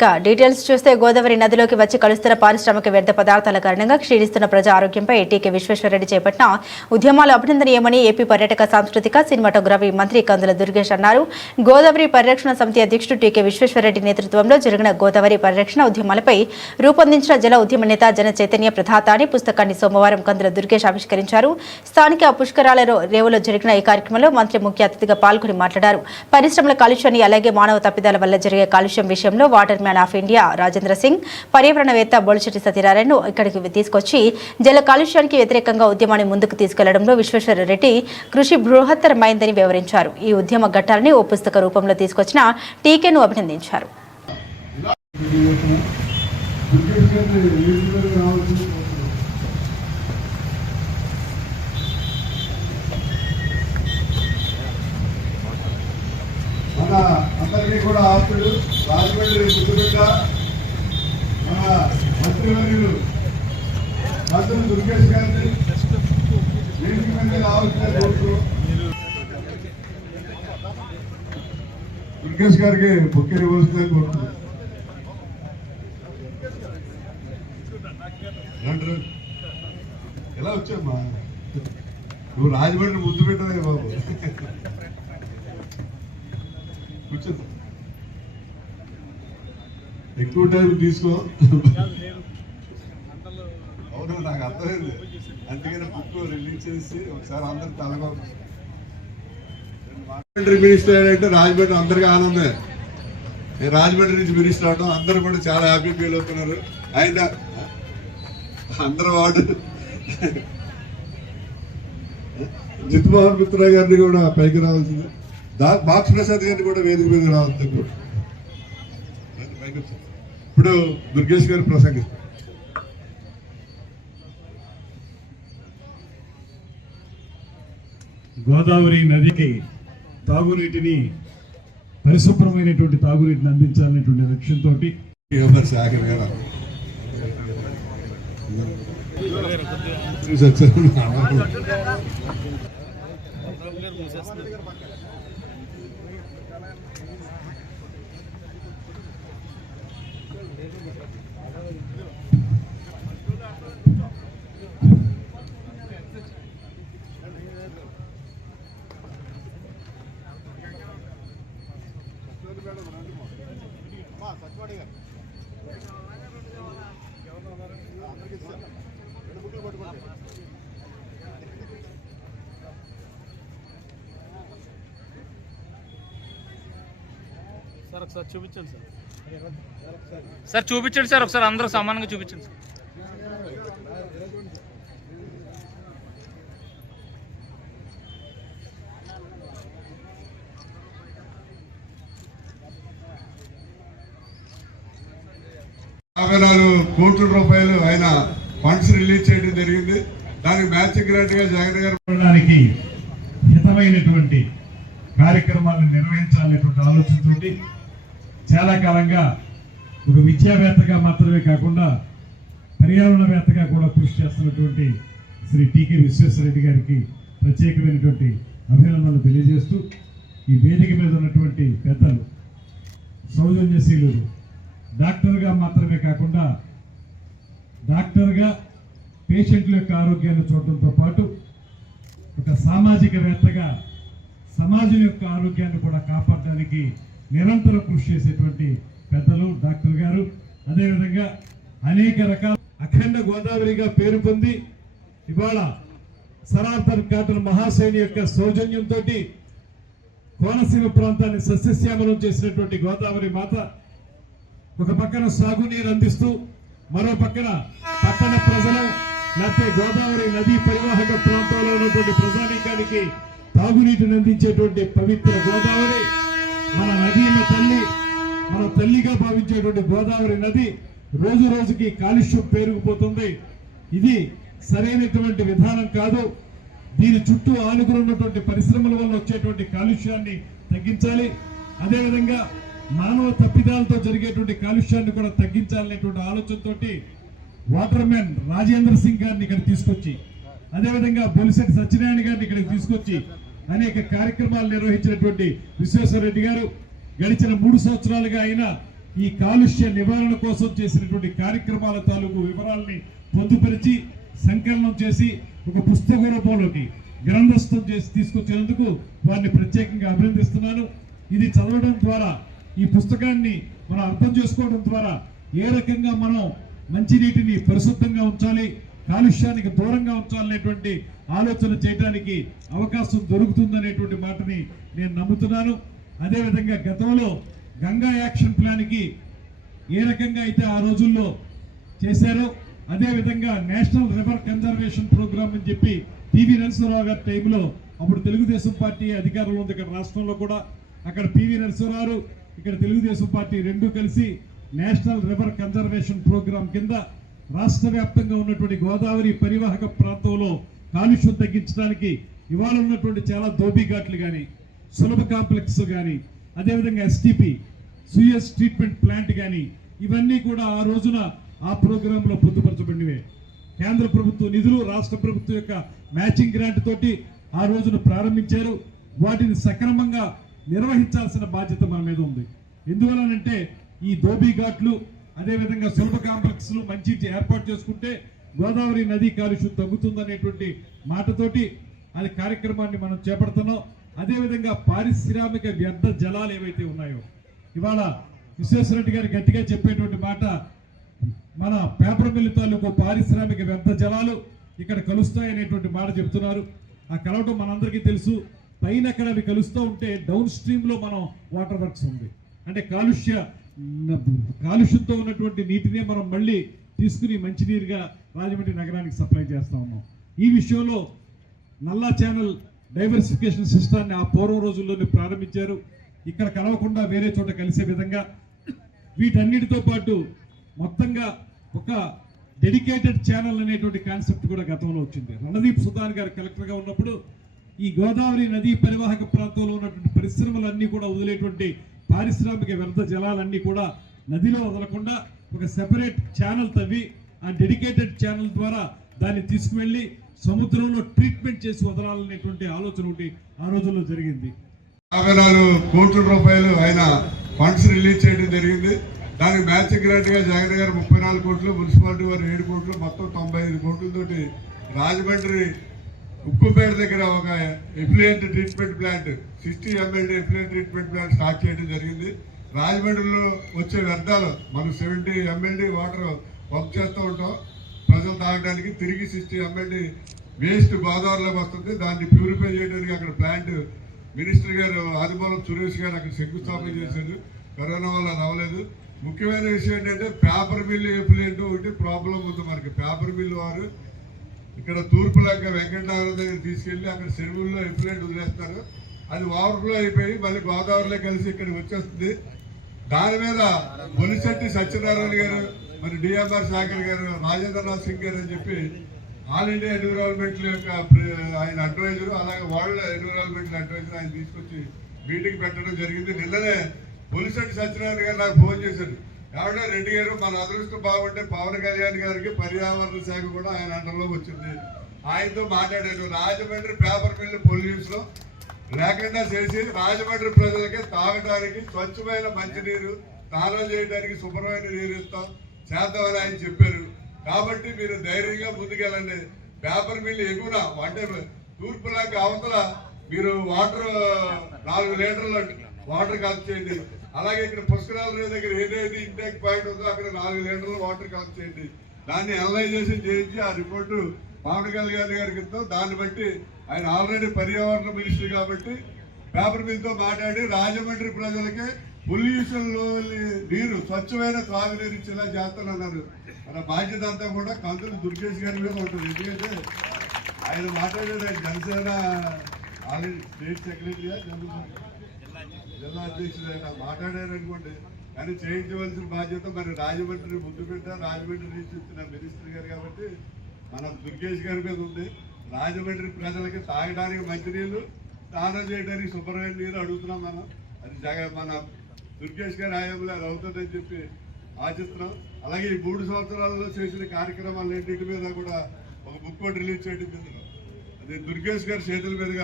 ఇక డీటెయిల్స్ చూస్తే గోదావరి నదిలోకి వచ్చి కలుస్తున్న పారిశ్రామిక వ్యర్థ పదార్థాల కారణంగా క్షీణిస్తున్న ప్రజా ఆరోగ్యంపై టీకే విశ్వేశ్వరరెడ్డి చేపట్టిన ఉద్యమాలు అభినందనీయమని ఏపీ పర్యాటక సాంస్కృతిక సినిమాటోగ్రఫీ మంత్రి కందుల దుర్గేష్ అన్నారు. గోదావరి పరిరక్షణ సమితి అధ్యక్షుడు టీకే విశ్వేశ్వరరెడ్డి నేతృత్వంలో జరిగిన గోదావరి పరిరక్షణ ఉద్యమాలపై రూపొందించిన జల ఉద్యమ నేత జన చైతన్య ప్రధాత అని పుస్తకాన్ని సోమవారం కందుల దుర్గేష్ ఆవిష్కరించారు. స్థానిక పుష్కరాల రేవులో జరిగిన ఈ కార్యక్రమంలో మంత్రి ముఖ్య అతిథిగా పాల్గొని మాట్లాడారు. పరిశ్రమల కాలుష్యాన్ని అలాగే మానవ తప్పిదాల వల్ల జరిగే కాలుష్యం విషయంలో water man of India Rajendra Singh పర్యావరణవేత్త Bolisetti సత్యనారాయణను ఇక్కడికి తీసుకొచ్చి జల కాలుష్యానికి వ్యతిరేకంగా ఉద్యమాన్ని ముందుకు తీసుకెళ్ళడంలో విశ్వేశ్వర రెడ్డి కృషి బృహత్తరమైందని వివరించారు. ఈ ఉద్యమ ఘట్టాలని ఓ పుస్తక రూపంలో తీసుకొచ్చిన టీకేను అభినందించారు మన అందరికీ కూడా ఆపుడు రాజమండ్రి ముద్దుబిడ్డ మన మంత్రివర్యులు మంత్రులు దుర్గేష్ గారిని వేదిక మీద రావాల్సిన కోరుతూ దుర్గేష్ గారికి బొక్కే ఇవ్వాల్సిందని కోరుతున్నాను ఎలా వచ్చామ్మా? నువ్వు రాజమండ్రి ముద్దు పెట్టవే బాబు. కూర్చో. ఎక్కువ టైం తీసుకో. అవును నాకు అర్థమైంది. అందుకని బుక్ రిలీజ్ చేసి ఒకసారి అందరు తలగో మినిస్టర్ అంటే రాజమండ్రి అందరికీ ఆనందమే. నేను రాజమండ్రి నుంచి మినిస్టర్ అవడం అందరూ కూడా చాలా హ్యాపీ ఫీల్ అవుతున్నారు. ఆయన అందరూ వాడు జిత్మోహన్ మిత్ర గారిని కూడా పైకి రావాల్సింది. దా బాక్స్ ప్రసాద్ గారిని కూడా వేదిక మీద రావాల్సింది కూడా పైకి వచ్చేయండి. ఇప్పుడు దుర్గేష్ గారి ప్రసంగం గోదావరి నదికి తాగునీటిని పరిశుభ్రమైనటువంటి తాగునీటిని అందించాలనేటువంటి లక్ష్యంతో ఎవరు శాఖర్ గారు చూసి వచ్చారు సార్ ఒకసారి చూపించండి సార్. సార్ చూపించండి సార్ ఒకసారి అందరూ సమానంగా చూపించండి సార్. యాభై నాలుగు కోట్ల రూపాయలు ఆయన ఫండ్స్ రిలీజ్ చేయడం జరిగింది. దానికి మ్యాచింగ్ గ్రాంట్గా జగన్ గారు హితమైనటువంటి కార్యక్రమాలను నిర్వహించాలనేటువంటి ఆలోచనతోటి చాలా కాలంగా ఒక విద్యావేత్తగా మాత్రమే కాకుండా పర్యావరణవేత్తగా కూడా కృషి చేస్తున్నటువంటి శ్రీ టీకే విశ్వేశ్వరరెడ్డి గారికి ప్రత్యేకమైనటువంటి అభినందనలు తెలియజేస్తూ ఈ వేదిక మీద ఉన్నటువంటి పెద్దలు సౌజన్యశీలు డాక్టర్గా మాత్రమే కాకుండా డాక్టర్గా పేషెంట్ల యొక్క ఆరోగ్యాన్ని చూడటంతో పాటు ఒక సామాజికవేత్తగా సమాజం యొక్క ఆరోగ్యాన్ని కూడా కాపాడడానికి నిరంతరం కృషి చేసేటువంటి పెద్దలు డాక్టర్ గారు. అదేవిధంగా అనేక రకాల అఖండ గోదావరిగా పేరు పొంది ఇవాళ సరార్థర్ కాటన్ మహాశైని యొక్క సౌజన్యంతో కోనసీమ ప్రాంతాన్ని సస్యశ్యామలం చేసినటువంటి గోదావరి మాత ఒక పక్కన సాగునీరు అందిస్తూ మరో పక్కన పట్టణ ప్రజలు లేకపోతే గోదావరి నదీ పరివాహక ప్రాంతంలో ఉన్నటువంటి ప్రజానీకానికి తాగునీటిని అందించేటువంటి పవిత్ర గోదావరి. మన నదీమ తల్లి మన తల్లిగా భావించేటువంటి గోదావరి నది రోజు రోజుకి కాలుష్యం పెరిగిపోతుంది ఇది సరైనటువంటి విధానం కాదు. దీని చుట్టూ ఆనుకుని ఉన్నటువంటి పరిశ్రమల వల్ల వచ్చేటువంటి కాలుష్యాన్ని తగ్గించాలి. అదేవిధంగా మానవ తప్పిదాలతో జరిగేటువంటి కాలుష్యాన్ని కూడా తగ్గించాలనేటువంటి ఆలోచనతో వాటర్ మ్యాన్ రాజేంద్ర సింగ్ గారిని ఇక్కడ తీసుకొచ్చి అదేవిధంగా బొలిశెట్టి సత్యనారాయణ గారిని ఇక్కడికి తీసుకొచ్చి అనేక కార్యక్రమాలు నిర్వహించినటువంటి విశ్వేశ్వర రెడ్డి గారు గడిచిన మూడు సంవత్సరాలుగా ఆయన ఈ కాలుష్య నివారణ కోసం చేసినటువంటి కార్యక్రమాల తాలూకు వివరాల్ని పొందుపరిచి సంకలనం చేసి ఒక పుస్తక రూపంలోకి గ్రంథస్థం చేసి తీసుకొచ్చినందుకు వారిని ప్రత్యేకంగా అభినందిస్తున్నాను. ఇది చదవడం ద్వారా ఈ పుస్తకాన్ని మనం అర్థం చేసుకోవడం ద్వారా ఏ రకంగా మనం మంచినీటిని పరిశుద్ధంగా ఉంచాలి కాలుష్యానికి దూరంగా ఉంచాలనేటువంటి ఆలోచన చేయడానికి అవకాశం దొరుకుతుందనేటువంటి మాటని నేను నమ్ముతున్నాను. అదేవిధంగా గతంలో గంగా యాక్షన్ ప్లాన్కి ఏ రకంగా అయితే ఆ రోజుల్లో చేశారో అదేవిధంగా నేషనల్ రివర్ కన్జర్వేషన్ ప్రోగ్రామ్ అని చెప్పి పివి నరసింహరావు గారి టైంలో అప్పుడు తెలుగుదేశం పార్టీ అధికారంలో ఉంది ఇక్కడ రాష్ట్రంలో కూడా. అక్కడ పివి నరసింహరావు ఇక్కడ తెలుగుదేశం పార్టీ రెండు కలిసి నేషనల్ రివర్ కన్జర్వేషన్ ప్రోగ్రామ్ కింద రాష్ట్ర వ్యాప్తంగా ఉన్నటువంటి గోదావరి పరివాహక ప్రాంతంలో కాలుష్యం తగ్గించడానికి ఇవాళ ఉన్నటువంటి చాలా దోబిఘాట్లు కానీ సులభ కాంప్లెక్స్ కానీ అదేవిధంగా ఎస్టిపి సుయస్ ట్రీట్మెంట్ ప్లాంట్ కానీ ఇవన్నీ కూడా ఆ రోజున ఆ ప్రోగ్రాంలో పొందుపరచబడినవే. కేంద్ర ప్రభుత్వ నిధులు రాష్ట్ర ప్రభుత్వం యొక్క మ్యాచింగ్ గ్రాంట్ తోటి ఆ రోజున ప్రారంభించారు. వాటిని సక్రమంగా నిర్వహించాల్సిన బాధ్యత మన మీద ఉంది. ఎందువలనంటే ఈ దోబీ ఘాట్లు అదేవిధంగా సులభ కాంప్లెక్స్లు మంచి ఏర్పాటు చేసుకుంటే గోదావరి నదీ కాలుష్యం తగ్గుతుందనేటువంటి మాటతోటి అది కార్యక్రమాన్ని మనం చేపడుతున్నాం. అదేవిధంగా పారిశ్రామిక వ్యర్థ జలాలు ఏవైతే ఉన్నాయో ఇవాళ విశ్వేశ్వరరెడ్డి గారు గట్టిగా చెప్పేటువంటి మాట మన పేపర్ మిల్లు తాలూకు పారిశ్రామిక వ్యర్థ జలాలు ఇక్కడ కలుస్తాయి అనేటువంటి మాట చెప్తున్నారు ఆ కలవటం మనందరికీ తెలుసు. పైన అక్కడ అవి కలుస్తూ ఉంటే డౌన్ స్ట్రీమ్లో మనం వాటర్ వర్క్స్ ఉంది. అంటే కాలుష్య కాలుష్యంతో ఉన్నటువంటి నీటినే మనం మళ్ళీ తీసుకుని మంచినీరుగా రాజమండ్రి నగరానికి సప్లై చేస్తా ఉన్నాం. ఈ విషయంలో నల్లా ఛానల్ డైవర్సిఫికేషన్ సిస్టాన్ని ఆ పూర్వం రోజుల్లోనే ప్రారంభించారు. ఇక్కడ కలవకుండా వేరే చోట కలిసే విధంగా వీటన్నిటితో పాటు మొత్తంగా ఒక డెడికేటెడ్ ఛానల్ అనేటువంటి కాన్సెప్ట్ కూడా గతంలో వచ్చింది. రణదీప్ సుధాన్ గారు కలెక్టర్గా ఉన్నప్పుడు ఈ గోదావరి నదీ పరివాహక ప్రాంతంలో ఉన్నటువంటి పరిశ్రమలన్నీ కూడా వదిలేటువంటి పారిశ్రామిక వ్యర్థ జలాలన్నీ కూడా నదిలో వదలకుండా ఒక సెపరేట్ ఛానల్ తవ్వి ఆ డెడికేటెడ్ ఛానల్ ద్వారా దాన్ని తీసుకువెళ్ళి సముద్రంలో ట్రీట్మెంట్ చేసి వదలాలనేటువంటి ఆలోచన ఒకటి ఆ రోజుల్లో జరిగింది. యాభై నాలుగు కోట్ల రూపాయలు ఆయన ఫండ్స్ రిలీజ్ చేయడం జరిగింది. దానికి మ్యాచింగ్ గ్రాంట్గా జగన్ గారు ముప్పై నాలుగు కోట్లు మున్సిపాలిటీ వారు ఏడు కోట్లు మొత్తం తొంభై ఐదు కోట్లతోటి రాజమండ్రి ఉప్పుపేట దగ్గర ఒక effluent treatment plant sixty MLD effluent treatment plant start చేయడం జరిగింది. రాజమండ్రిలో వచ్చే వ్యర్థాలు మనం సెవెంటీ ఎంఎల్డీ వాటర్ పంప్ చేస్తూ ఉంటాం. రసం తాగడానికి తిరిగి సిక్స్టీ ఎంఎల్డీ వేస్ట్ గోదావరిలో వస్తుంది. దాన్ని ప్యూరిఫై చేయడానికి అక్కడ ప్లాంట్ మినిస్టర్ గారు ఆదిమూలం సురేష్ గారు అక్కడ శంకుస్థాపన చేశారు. కరోనా వల్ల రావలేదు ముఖ్యమైన విషయం ఏంటంటే పేపర్ మిల్లు ఎప్పుడేంటో ఒకటి ప్రాబ్లం ఉంది మనకి. పేపర్ మిల్లు వారు ఇక్కడ తూర్పు లెక్క వెంకటనగరం దగ్గర తీసుకెళ్ళి అక్కడ చెరువుల్లో ఎప్పుడేంట్ వదిలేస్తారు. అది ఓవర్ఫ్లో అయిపోయి మళ్ళీ గోదావరిలో కలిసి ఇక్కడికి వచ్చేస్తుంది. దాని మీద బొలిశెట్టి సత్యనారాయణ గారు మరి డిఎంఆర్ శాఖర్ గారు రాజేంద్రనాథ్ సింగ్ గారు అని చెప్పి ఆల్ ఇండియా ఎన్విరాన్మెంట్ యొక్క ఆయన అడ్వైజర్ అలాగే వరల్డ్ ఎన్విరాన్మెంట్ అడ్వైజర్ ఆయన తీసుకొచ్చి మీటింగ్ పెట్టడం జరిగింది. నిన్ననే బొలిశెట్టి సత్యనారాయణ గారు నాకు ఫోన్ చేశారు. ఎవడో రెడ్డి గారు మన అదృష్టం బాగుంటే పవన్ కళ్యాణ్ గారికి పర్యావరణ శాఖ కూడా ఆయన అండర్లో వచ్చింది. ఆయనతో మాట్లాడారు. రాజమండ్రి పేపర్ మిల్లు పొల్యూషన్ లేకుండా చేసి రాజమండ్రి ప్రజలకి తాగడానికి స్వచ్ఛమైన మంచినీరు స్నానం చేయడానికి శుభ్రమైన నీరు ఇస్తాం. చేద్దామని ఆయన చెప్పారు. కాబట్టి మీరు ధైర్యంగా ముందుకెళ్ళండి. పేపర్ మిల్లు ఎగువన అంటే తూర్పులాగా అవతల మీరు వాటర్ నాలుగు లీటర్లు వాటర్ కలెక్ట్ చేయండి. అలాగే ఇక్కడ పుష్కరాల దగ్గర ఏదైతే ఇంటెక్ పాయింట్ ఉందో అక్కడ నాలుగు లీటర్లు వాటర్ కలెక్ట్ చేయండి. దాన్ని అనలైజేషన్ చేయించి ఆ రిపోర్టు పవన్ కళ్యాణ్ గారికి ఇస్తాం. దాన్ని బట్టి ఆయన ఆల్రెడీ పర్యావరణ మినిస్టర్ కాబట్టి పేపర్ మీదతో మాట్లాడి రాజమండ్రి ప్రజలకి పొల్యూషన్లో నీరు స్వచ్ఛమైన త్రాగునీరు ఇచ్చేలా చేస్తానన్నారు మన బాధ్యత అంతా కూడా కందులు దుర్గేష్ గారి మీద ఉంటుంది. ఎందుకంటే ఆయన మాట్లాడాడు జనసేన ఆల్రెడీ స్టేట్ సెక్రటరీగా జిల్లా అధ్యక్షుడు ఆయన మాట్లాడారనుకోండి కానీ చేయించవలసిన బాధ్యత మరి రాజమండ్రి ముందు పెట్ట. రాజమండ్రి నుంచి వచ్చిన మినిస్టర్ గారు కాబట్టి మనం దుర్గేష్ గారి మీద ఉంది. రాజమండ్రి ప్రజలకి తాగడానికి మంచినీళ్ళు స్నానం చేయడానికి శుభ్రమైన నీరు అడుగుతున్నాం మనం. అది జగ మన దుర్గేష్ గారి హయాంలో అది అవుతుందని చెప్పి ఆశిస్తున్నాం. అలాగే ఈ మూడు సంవత్సరాలలో చేసిన కార్యక్రమాలన్నింటి మీద కూడా ఒక బుక్ రిలీజ్ చేయడం జరిగింది అది దుర్గేష్ గారి చేతుల మీదుగా